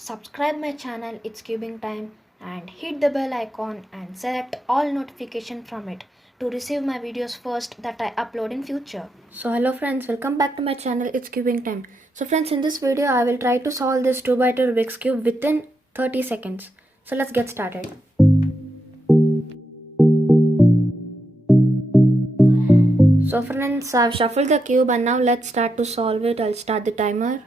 subscribe my channel, it's cubing time, and hit the bell icon and select all notification from it to receive my videos first that I upload in future. So hello friends, welcome back to my channel, it's cubing time. So friends, in this video I will try to solve this 2x2 Rubik's cube within 30 seconds. So let's get started. So friends, I've shuffled the cube and now let's start to solve it. I'll start the timer.